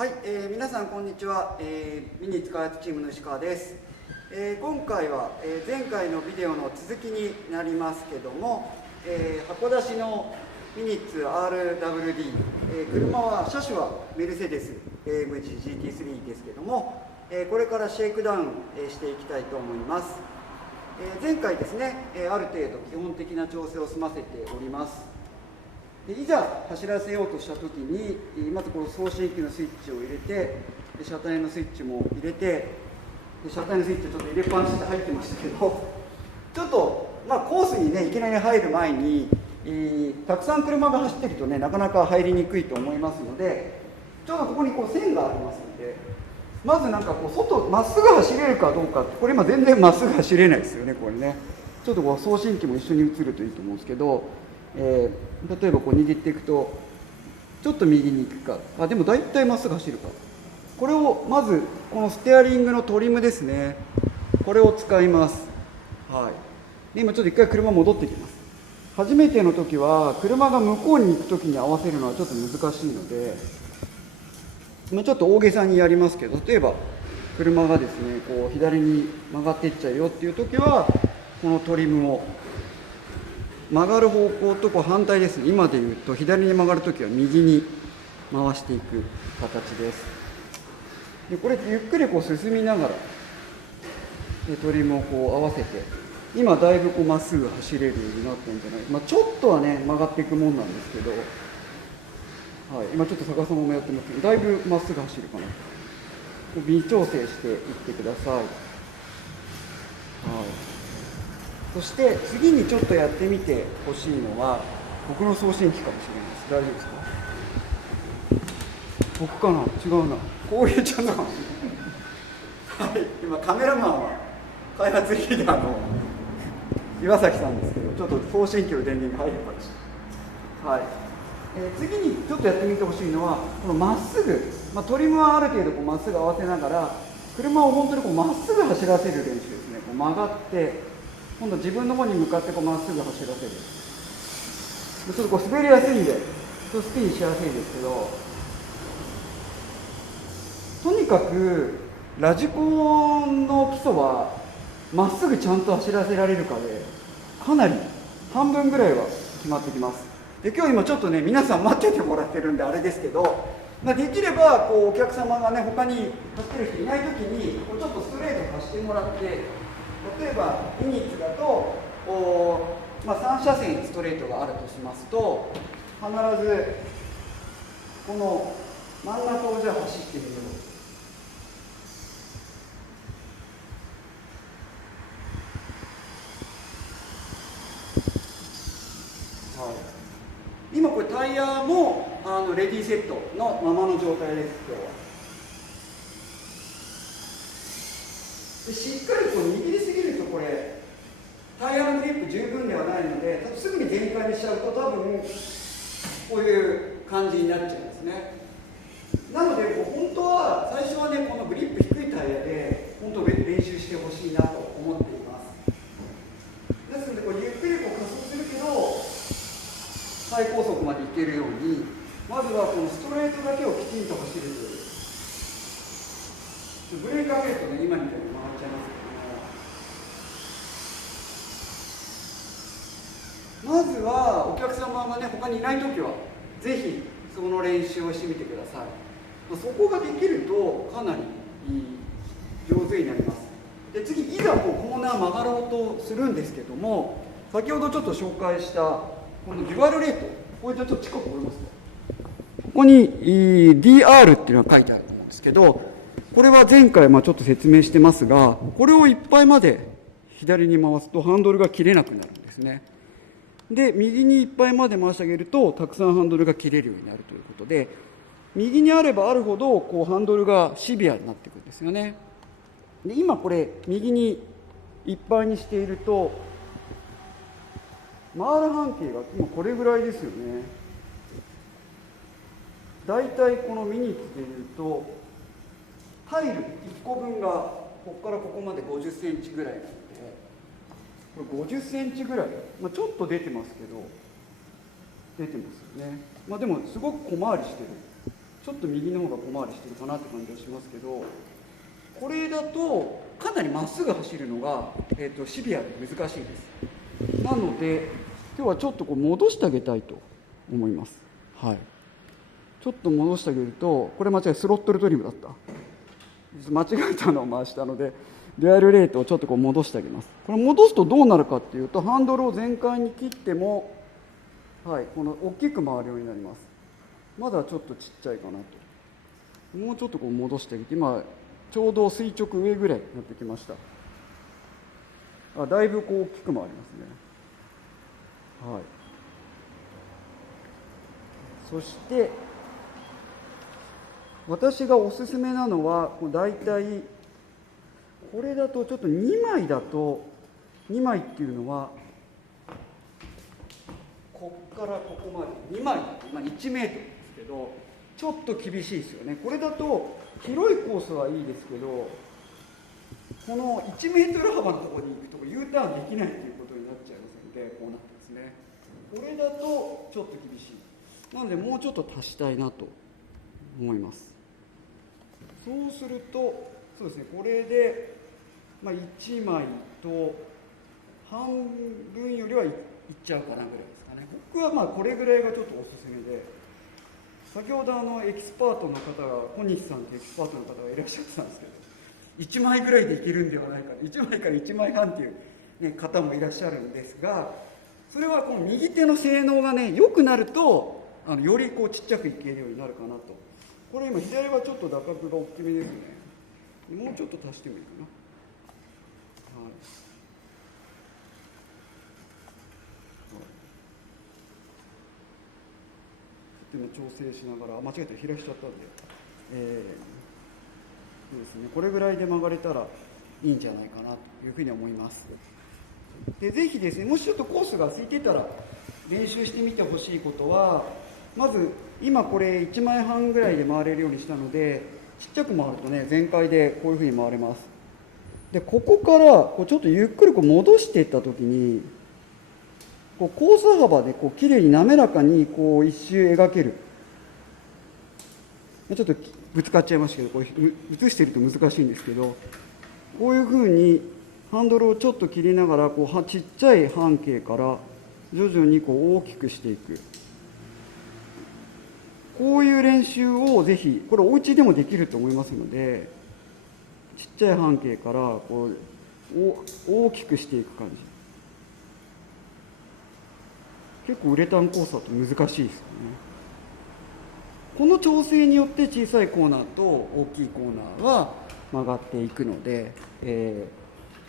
はい、皆さんこんにちは、ミニッツ開発チームの石川です。今回は、前回のビデオの続きになりますけども、函館のミニッツ RWD、車は車種はメルセデス AMG GT3 ですけども、これからシェイクダウン、していきたいと思います。前回ですね、ある程度基本的な調整を済ませております。でいざ走らせようとしたときに、まずこの送信機のスイッチを入れて、車体のスイッチも入れて、車体のスイッチをちょっと入れっぱなしで入ってましたけど、ちょっと、コースにね、いきなり入る前に、たくさん車が走ってるとね、なかなか入りにくいと思いますので、ちょうどここにこう線がありますので、まずなんかこう外、まっすぐ走れるかどうかって、これ今全然まっすぐ走れないですよね、これね。ちょっとこう送信機も一緒に映るといいと思うんですけど、例えばこう握っていくとちょっと右に行くか、でも大体まっすぐ走るか。これをまずこのステアリングのトリムですね、これを使います。で今ちょっと一回車戻ってきます。初めての時は車が向こうに行く時に合わせるのはちょっと難しいので、ちょっと大げさにやりますけど、例えば車がですねこう左に曲がっていっちゃうよっていう時はこのトリムを曲がる方向とこう反対ですね。今で言うと左に曲がるときは右に回していく形です。でこれゆっくりこう進みながらでトリムをこう合わせて、今だいぶこうまっすぐ走れるようになったんじゃない、ちょっとはね曲がっていくもんなんですけど、今ちょっと逆さまもやってますけど、だいぶまっすぐ走るかなと。微調整していってください。そして次にちょっとやってみてほしいのは僕の送信機かもしれないです。大丈夫ですか？僕かな？違うな。こういうちゃんのかもしれない。今カメラマンは開発リーダーの岩崎さんですけど、ちょっと送信機の電源が入ればです。次にちょっとやってみてほしいのはこのまっすぐ、トリムはある程度こうまっすぐ合わせながら車を本当にこうまっすぐ走らせる練習ですね。こう曲がって今度自分の方に向かってこうまっすぐ走らせる。ちょっとこう滑りやすいんでちょっとスピンしやすいんですけど、とにかくラジコンの基礎はまっすぐちゃんと走らせられるかでかなり半分ぐらいは決まってきます。で今日今ちょっとね皆さん待っててもらってるんであれですけど、できればこうお客様がね他に走ってる人いない時にこうちょっとストレート走ってもらって、例えばミニッツだと3車線ストレートがあるとしますと、必ずこの真ん中をじゃあ走ってみよう。今これタイヤもレディーセットのままの状態です。今日はでしっかりこう握りすぎるとこれタイヤのグリップ十分ではないので、すぐに全開にしちゃうと多分こういう感じになっちゃうんですね。なので本当は最初はねこのグリップ低いタイヤで本当練習してほしいなと思っています。ですのでこれゆっくりこう加速するけど最高速までいけるように、まずはこのストレートだけをきちんと走るという。ブレーキかけるとね今みたいに曲がっちゃいますけども、まずはお客様がね他にいないときはぜひその練習をしてみてください。そこができるとかなり上手になります。で次いざこうコーナー曲がろうとするんですけども、先ほどちょっと紹介したこのデュアルレート、これちょっと近く覚えますか？ここに DR っていうのが書いてあると思うんですけど、これは前回ちょっと説明してますが、これをいっぱいまで左に回すとハンドルが切れなくなるんですね。で右にいっぱいまで回してあげるとたくさんハンドルが切れるようになるということで、右にあればあるほどこうハンドルがシビアになっていくんですよね。で今これ右にいっぱいにしていると回る半径が今これぐらいですよね。だいたいこのミニッツでいうとタイル1個分がここからここまで50センチぐらいなので、これ50センチぐらい、ちょっと出てますけど出てますよね。でもすごく小回りしてる。ちょっと右の方が小回りしてるかなって感じがしますけど、これだとかなりまっすぐ走るのが、シビアで難しいです。なので今日はちょっとこう戻してあげたいと思います。はい、ちょっと戻してあげると、これ間違いスロットルトリムだった。間違えたのを回したので、デュアルレートをちょっとこう戻してあげます。これ戻すとどうなるかっていうと、ハンドルを全開に切っても、はい、この大きく回るようになります。まだちょっとちっちゃいかなと。もうちょっとこう戻してあげて、今ちょうど垂直上ぐらいになってきました。だいぶこう大きく回りますね。はい、そして私がおすすめなのは、だいたいこれだとちょっと2枚だと、2枚っていうのはこっからここまで2枚だと、1メートルですけど、ちょっと厳しいですよね。これだと広いコースはいいですけど、この1メートル幅のところに行くと U ターンできないということになっちゃいますので、こうなってますね。これだとちょっと厳しい。なのでもうちょっと足したいなと思います。そうすると、そうですね、これで、1枚と半分よりはいっちゃうかなぐらいですかね。僕はこれぐらいがちょっとおすすめで、先ほどエキスパートの方が、小西さんというエキスパートの方がいらっしゃってたんですけど、1枚ぐらいでいけるんではないか、1枚から1枚半っていう、方もいらっしゃるんですが、それはこの右手の性能が良くなると、よりこうちっちゃくいけるようになるかなと。これ今左はちょっと打角が大きめですね。もうちょっと足してもいいかな。はい、でも調整しながら、間違えて開きちゃったんで、そうですね、これぐらいで曲がれたらいいんじゃないかなというふうに思います。でぜひですね、もしちょっとコースが空いてたら練習してみてほしいことは、まず今これ1枚半ぐらいで回れるようにしたので、ちっちゃく回るとね、全開でこういうふうに回れます。でここからこうちょっとゆっくりこう戻していった時に、こうコース幅でこうきれいに滑らかにこう一周描ける。ちょっとぶつかっちゃいましたけど、これ映してると難しいんですけど、こういうふうにハンドルをちょっと切りながら、こうちっちゃい半径から徐々にこう大きくしていく。こういう練習をぜひ、これお家でもできると思いますので、ちっちゃい半径からこう大きくしていく感じ。結構ウレタンコースだと難しいですよね。この調整によって小さいコーナーと大きいコーナーは曲がっていくので、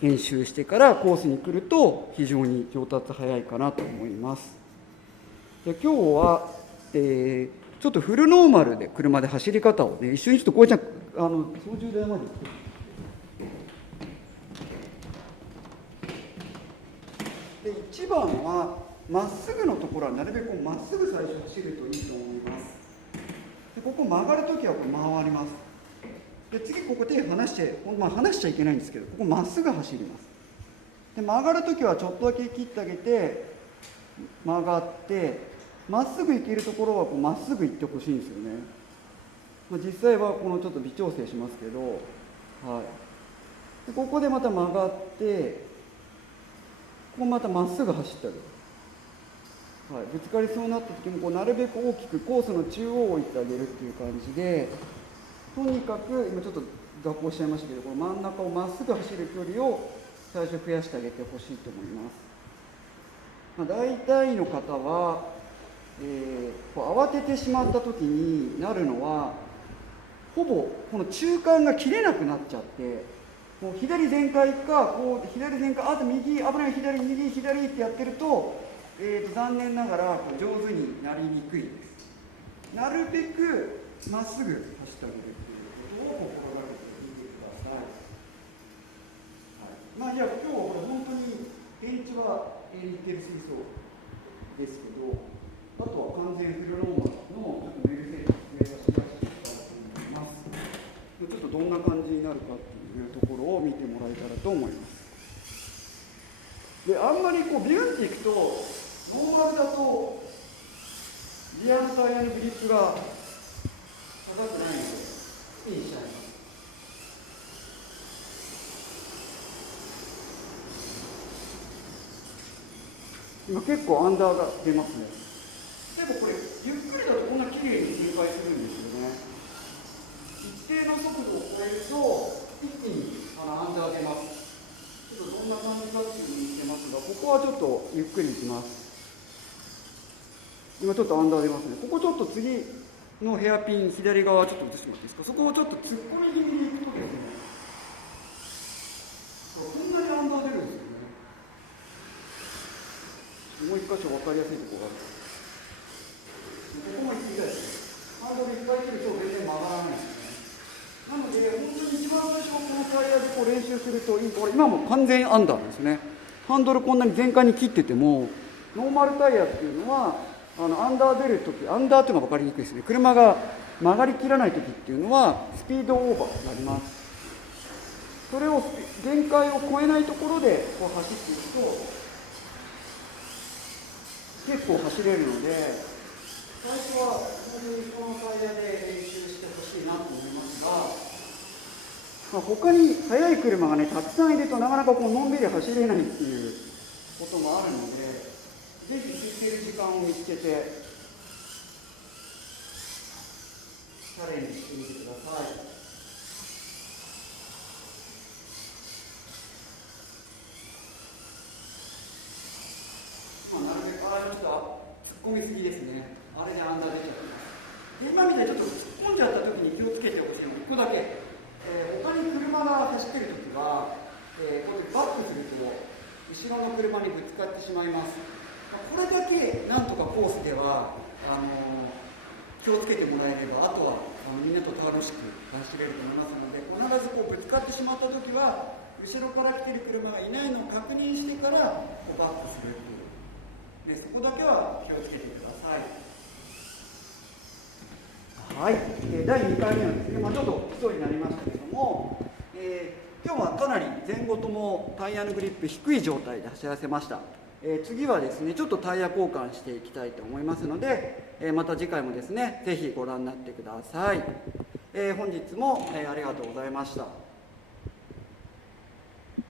練習してからコースに来ると非常に上達早いかなと思います。で今日は、ちょっとフルノーマルで車で走り方をね、一緒にちょっとこうちゃん操縦台までで、一番はまっすぐのところはなるべくまっすぐ最初走るといいと思います。でここ曲がるときはこれ回ります。で次ここ手離して、離しちゃいけないんですけど、ここまっすぐ走ります。で曲がるときはちょっとだけ切ってあげて曲がって、まっすぐ行けるところはこうまっすぐ行ってほしいんですよね。実際はこのちょっと微調整しますけど、はい、でここでまた曲がって、ここまたまっすぐ走ってあげる。はい、ぶつかりそうになった時もこうなるべく大きくコースの中央を置いてあげるっていう感じで、とにかく今ちょっと蛇行しちゃいましたけど、この真ん中をまっすぐ走る距離を最初増やしてあげてほしいと思います。大体の方は、こう慌ててしまった時になるのは、ほぼこの中間が切れなくなっちゃって、もう左全開か、こう左全開、あと右、危ない、左、右、左ってやってると、残念ながらこう上手になりにくいです。なるべくまっすぐ走ってあげるっていうことを心がけてみてください。じゃあ今日はこれ本当に電池は似てる水槽ですけど、あとは完全フルローマのちょっとメルセデスがしましたと思います。ちょっとどんな感じになるかっていうところを見てもらえたらと思います。であんまりこうビュンっていくと、ノーマルだとリアルタイヤのグリップが今結構アンダーが出ますね。でもこれゆっくりだとこんな綺麗に旋回するんですよね。一定の速度を超えると一気にアンダー出ます。ちょっとどんな感じかっていうのを見せますが、ここはちょっとゆっくりいきます。今ちょっとアンダー出ますね。ここちょっと次のヘアピン左側ちょっと映してもらっていいですか。そこをちょっと突っ込み気味にいくとですね、こんなにアンダー出るんですよね。もう一箇所分かりやすいところがある。ここも行ってみたいですね。ハンドル一回切ると全然曲がらないですね。なので、本当に一番最初このタイヤでこう練習するといい。これ今も完全アンダーですね。ハンドルこんなに全開に切ってても、ノーマルタイヤっていうのはアンダー出るとき、アンダーっていうのが分かりにくいですね。車が曲がりきらないときっていうのはスピードオーバーになります。それを限界を超えないところでこう走っていくと結構走れるので、最初は本当にこのタイヤで練習してほしいなと思いますが、他に速い車がねたくさんいるとなかなかこうのんびり走れないっていうこともあるので、ぜひ走っている時間を見つけてチャレンジしてみてください。なるべくちょっと突っ込みすぎですね。あれでアンダー出ちゃってます。今みたいにちょっと突っ込んじゃった時に気をつけてほしいのが1個だけ、他に車が走ってる時は、こうやってバックすると後ろの車にぶつかってしまいます。これだけなんとかコースでは気をつけてもらえれば、あとはみんなと楽しく走れると思いますので、必ずこうぶつかってしまった時は後ろから来てる車がいないのを確認してからこうバックするっていうで、そこだけは気をつけてください。はい、第2回目はですね、ちょっと基礎になりましたけども、今日はかなり前後ともタイヤのグリップ低い状態で走らせました。次はですね、ちょっとタイヤ交換していきたいと思いますので、また次回もですね、ぜひご覧になってください。本日も、ありがとうございました。